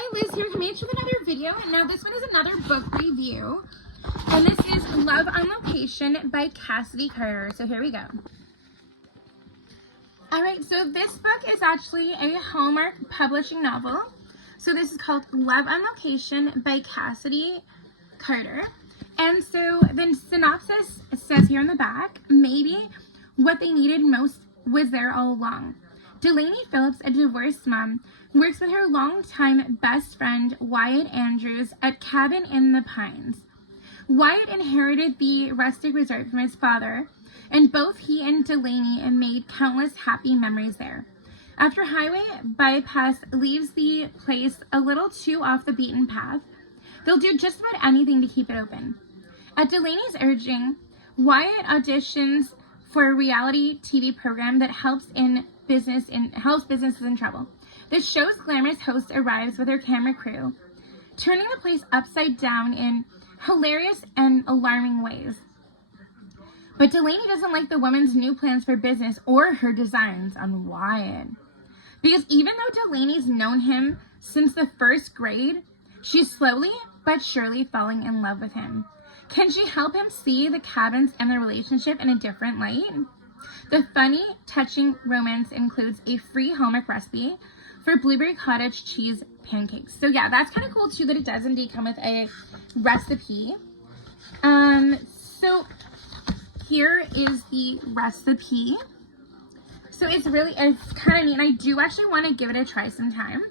Hi, Liz here, coming at you with another video. Now this one is another book review, and this is Love on Location by Cassidy Carter. So here we go. Alright, so this book is actually a Hallmark publishing novel. So this is called Love on Location by Cassidy Carter. And so the synopsis says here on the back, maybe what they needed most was there all along. Delaney Phillips, a divorced mom, works with her longtime best friend Wyatt Andrews at Cabin in the Pines. Wyatt inherited the rustic resort from his father, and both he and Delaney made countless happy memories there. After highway bypass leaves the place a little too off the beaten path, they'll do just about anything to keep it open. At Delaney's urging, Wyatt auditions for a reality TV program that helps businesses in trouble. The show's glamorous host arrives with her camera crew, turning the place upside down in hilarious and alarming ways. But Delaney doesn't like the woman's new plans for business or her designs on Wyatt. Because even though Delaney's known him since the first grade, she's slowly but surely falling in love with him. Can she help him see the cabins and their relationship in a different light? The funny, touching romance includes a free Hallmark recipe for blueberry cottage cheese pancakes. So yeah, that's kind of cool too that it does indeed come with a recipe. So here is the recipe. So it's kind of neat. I do actually want to give it a try sometime.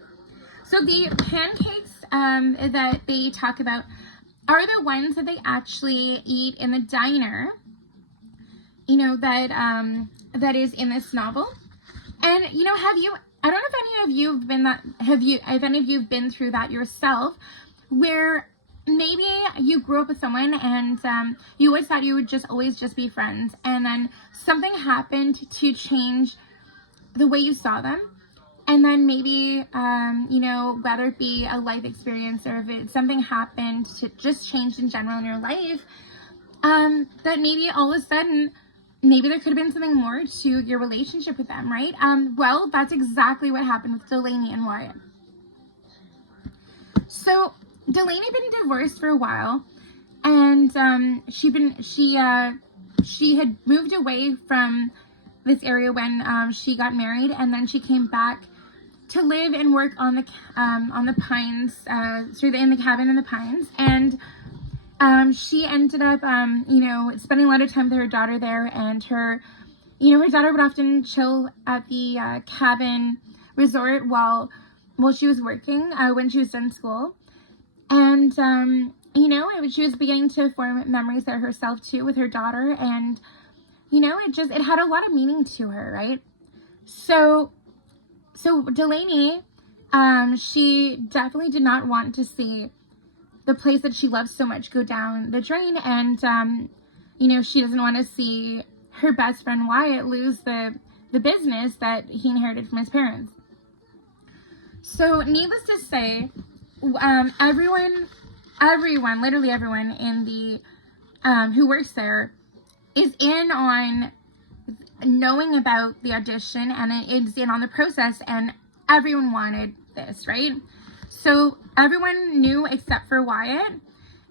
So the pancakes that they talk about are the ones that they actually eat in the diner, you know, that is in this novel. And you know, I don't know if any of you have any of you have been through that yourself, where maybe you grew up with someone and you always thought you would always just be friends, and then something happened to change the way you saw them. And then maybe, you know, whether it be a life experience or if something happened to just change in general in your life, that maybe all of a sudden, maybe there could have been something more to your relationship with them, right? Well, that's exactly what happened with Delaney and Wyatt. So Delaney had been divorced for a while, and she had moved away from this area when she got married, and then she came back to live and work on the pines, in the cabin in the pines, and she ended up, you know, spending a lot of time with her daughter there, and her daughter would often chill at the cabin resort while she was working, when she was done school, and you know, she was beginning to form memories there herself too with her daughter, and you know, it had a lot of meaning to her, right? So Delaney, she definitely did not want to see the place that she loves so much go down the drain, and you know, she doesn't want to see her best friend Wyatt lose the business that he inherited from his parents. So needless to say, everyone, literally everyone in the who works there is in on knowing about the audition, and it's in on the process, and everyone wanted this, right? So everyone knew except for Wyatt,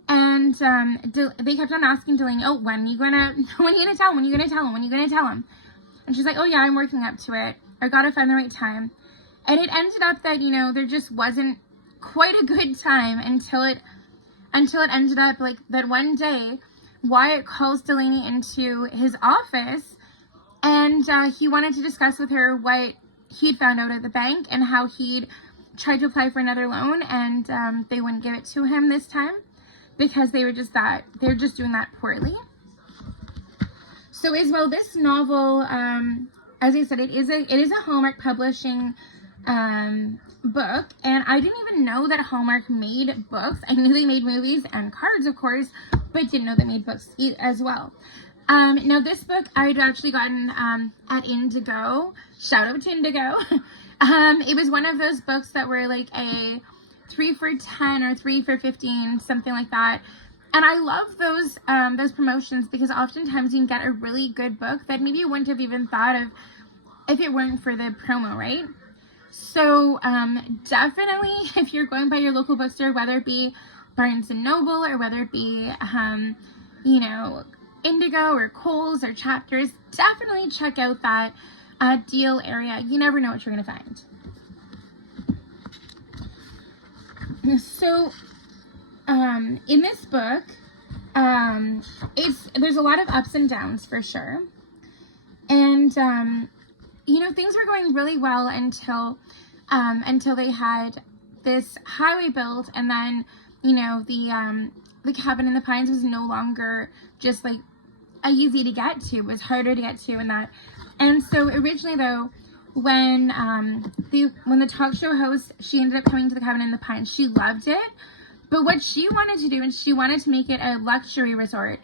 and they kept on asking Delaney, oh, when are you gonna tell him? When are you gonna tell him? And she's like, oh yeah, I'm working up to it. I gotta find the right time. And it ended up that, you know, there just wasn't quite a good time until it ended up like that one day Wyatt calls Delaney into his office, and he wanted to discuss with her what he'd found out at the bank and how he'd tried to apply for another loan, and they wouldn't give it to him this time because they're just doing that poorly. So as well, this novel, as I said, it is a Hallmark publishing book, and I didn't even know that Hallmark made books. I knew they made movies and cards, of course, but didn't know they made books as well. Now this book I'd actually gotten at Indigo. Shout out to Indigo. It was one of those books that were like a 3 for $10 or 3 for $15, something like that. And I love those promotions, because oftentimes you can get a really good book that maybe you wouldn't have even thought of if it weren't for the promo, right? So definitely, if you're going by your local bookstore, whether it be Barnes & Noble or whether it be, you know, Indigo or Kohl's or Chapters, definitely check out that deal area. You never know what you're going to find. So in this book, there's a lot of ups and downs for sure. And, you know, things were going really well until they had this highway built, and then, you know, the cabin in the pines was no longer just like easy to get to. It was harder to get to, and that. And so originally, though, when the talk show host, she ended up coming to the cabin in the pines, she loved it. But what she wanted to do, and she wanted to make it a luxury resort.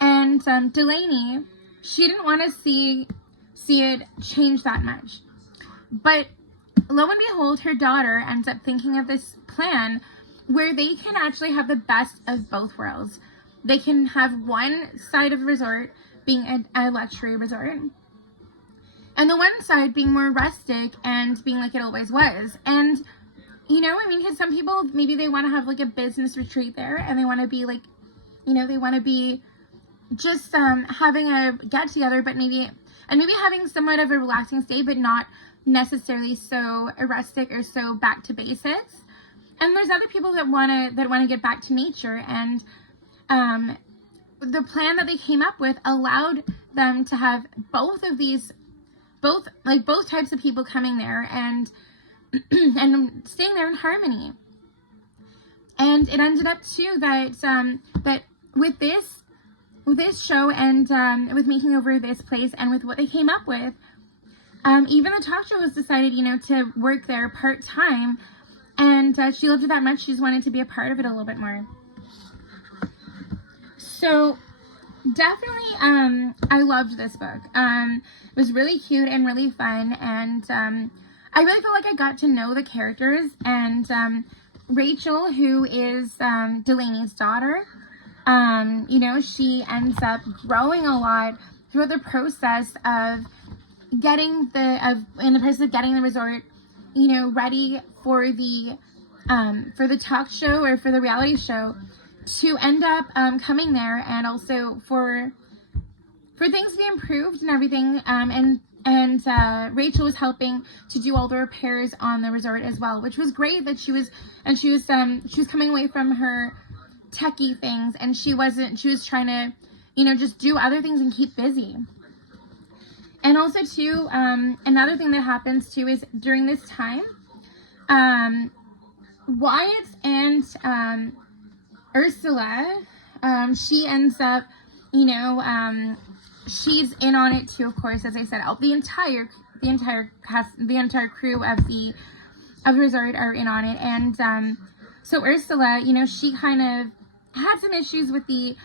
And Delaney, she didn't want to see it change that much. But lo and behold, her daughter ends up thinking of this plan where they can actually have the best of both worlds. They can have one side of the resort being a luxury resort, and the one side being more rustic and being like it always was. And, you know, I mean, because some people, maybe they want to have like a business retreat there, and they want to be like, you know, they want to be just having a get together, but maybe having somewhat of a relaxing stay, but not necessarily so rustic or so back to basics. And there's other people that want to get back to nature, and the plan that they came up with allowed them to have both types of people coming there and and staying there in harmony. And it ended up too that with this show and with making over this place and with what they came up with, even the talk show host decided, you know, to work there part-time, and she loved it that much, she just wanted to be a part of it a little bit more. So definitely, I loved this book. It was really cute and really fun, and I really felt like I got to know the characters. And Rachel, who is Delaney's daughter, you know, she ends up growing a lot through the process of getting the resort, you know, ready for the talk show or for the reality show to end up coming there, and also for things to be improved and everything. And Rachel was helping to do all the repairs on the resort as well, which was great. That she was coming away from her techie things, and she was trying to, you know, just do other things and keep busy. And also too, another thing that happens too is during this time, Wyatt and Ursula, she ends up, you know, she's in on it too, of course, as I said. The entire crew of the resort are in on it. And so Ursula, you know, she kind of had some issues with the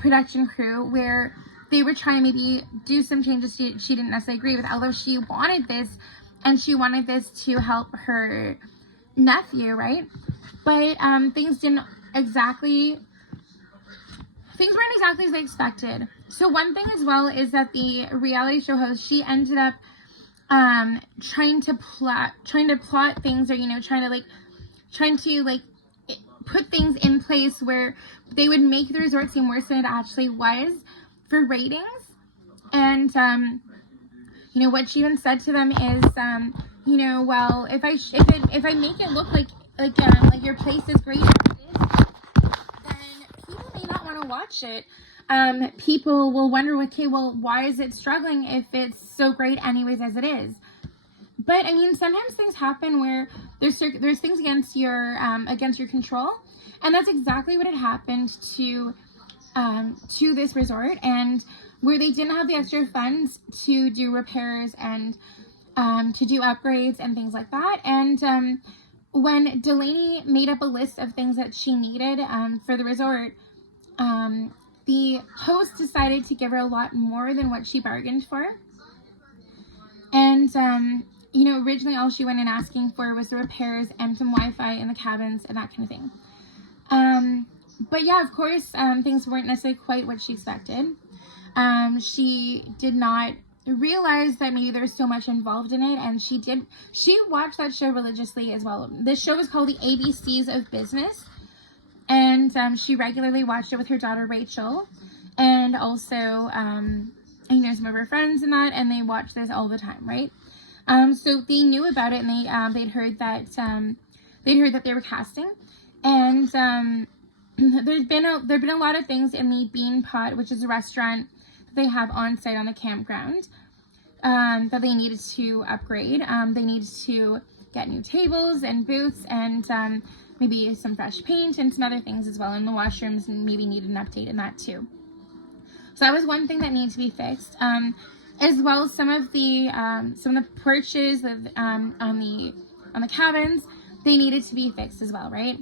production crew where they were trying to maybe do some changes she didn't necessarily agree with, although she wanted this, and she wanted this to help her nephew, right? But things weren't exactly as they expected. So one thing as well is that the reality show host, she ended up trying to plot things, or, you know, trying to put things in place where they would make the resort seem worse than it actually was for ratings. And you know, what she even said to them is, you know, well, if I make it look like your place is great, then people may not want to watch it. People will wonder, okay, well, why is it struggling if it's so great anyways as it is? But I mean, sometimes things happen where there's things against your control, and that's exactly what had happened to this resort, and where they didn't have the extra funds to do repairs and to do upgrades and things like that. And when Delaney made up a list of things that she needed for the resort, the host decided to give her a lot more than what she bargained for. And you know, originally all she went in asking for was the repairs and some Wi-Fi in the cabins and that kind of thing. But yeah, of course, things weren't necessarily quite what she expected. She did not realized that maybe there's so much involved in it, and she watched that show religiously as well. This show is called the ABCs of Business, and she regularly watched it with her daughter Rachel, and also some of her friends and that, and they watched this all the time, right? So they knew about it, and they'd heard that they were casting, and there'd been a lot of things in the Bean Pot, which is a restaurant that they have on site on the campground, that they needed to upgrade. They needed to get new tables and booths, and maybe some fresh paint and some other things as well. And the washrooms maybe needed an update in that too. So that was one thing that needed to be fixed. As well as some of the porches on the cabins, they needed to be fixed as well, right?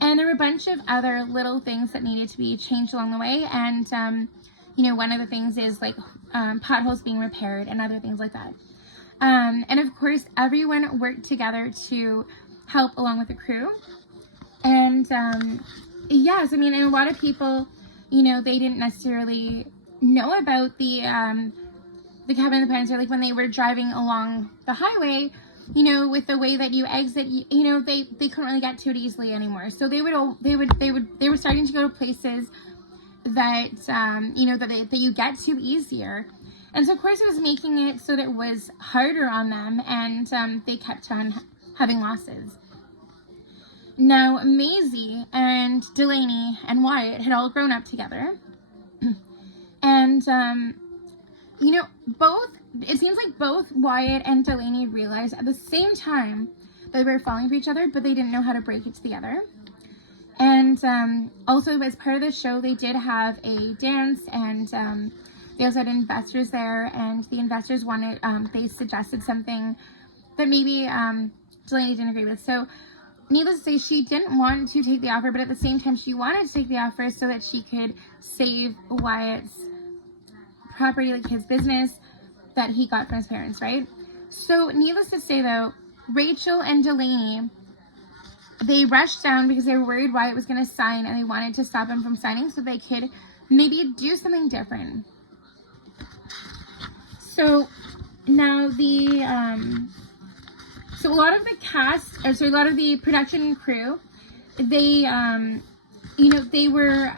And there were a bunch of other little things that needed to be changed along the way. And one of the things is like potholes being repaired and other things like that. And of course, everyone worked together to help along with the crew. And yes, I mean, and a lot of people, they didn't necessarily know about the cabin in the pines, or like when they were driving along the highway, with the way that you exit, they couldn't really get to it easily anymore. So they were starting to go to places that that you get to easier. And so of course it was making it so that it was harder on them, and they kept on having losses. Now Maisie and Delaney and Wyatt had all grown up together, and it seems like both Wyatt and Delaney realized at the same time that they were falling for each other, but they didn't know how to break it to the other. And also, as part of the show, they did have a dance, and they also had investors there, and the investors they suggested something that maybe Delaney didn't agree with. So needless to say, she didn't want to take the offer, but at the same time, she wanted to take the offer so that she could save Wyatt's property, like his business that he got from his parents, right? So needless to say, though, Rachel and Delaney, they rushed down because they were worried Wyatt was going to sign, and they wanted to stop him from signing so they could maybe do something different. So now so a lot of the a lot of the production crew, they, they were,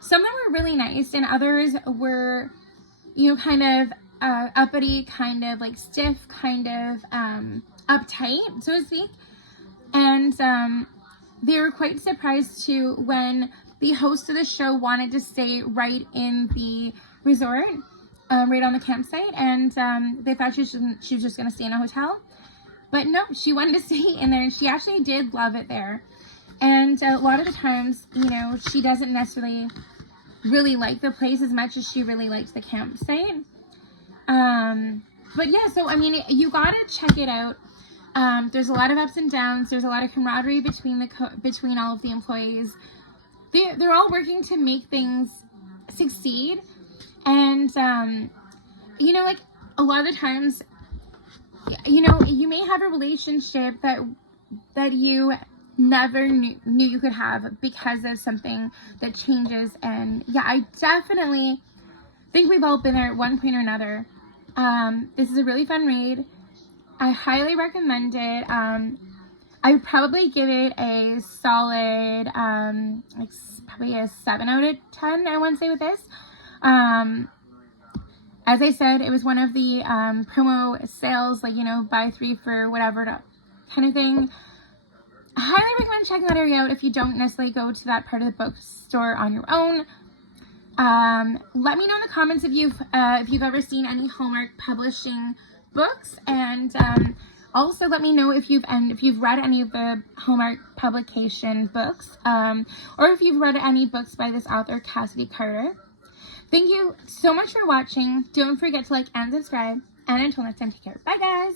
some of them were really nice, and others were, kind of uppity, kind of like stiff, kind of uptight, so to speak. And they were quite surprised too when the host of the show wanted to stay right in the resort, right on the campsite, and they thought she was just going to stay in a hotel. But no, she wanted to stay in there, and she actually did love it there. And a lot of the times, she doesn't necessarily really like the place as much as she really likes the campsite. But yeah, so I mean, you gotta check it out. There's a lot of ups and downs. There's a lot of camaraderie between all of the employees. They're all working to make things succeed. And like a lot of the times, you may have a relationship that you never knew you could have because of something that changes. And yeah, I definitely think we've all been there at one point or another. This is a really fun read. I highly recommend it. I would probably give it a solid, probably a 7 out of 10, I want to say, with this. As I said, it was one of the promo sales, like, buy 3 for whatever kind of thing. I highly recommend checking that area out if you don't necessarily go to that part of the bookstore on your own. Let me know in the comments if you've ever seen any Hallmark Publishing books, and also let me know if you've read any of the Hallmark publication books, or if you've read any books by this author, Cassidy Carter. Thank you so much for watching. Don't forget to like and subscribe, and until next time, take care. Bye, guys!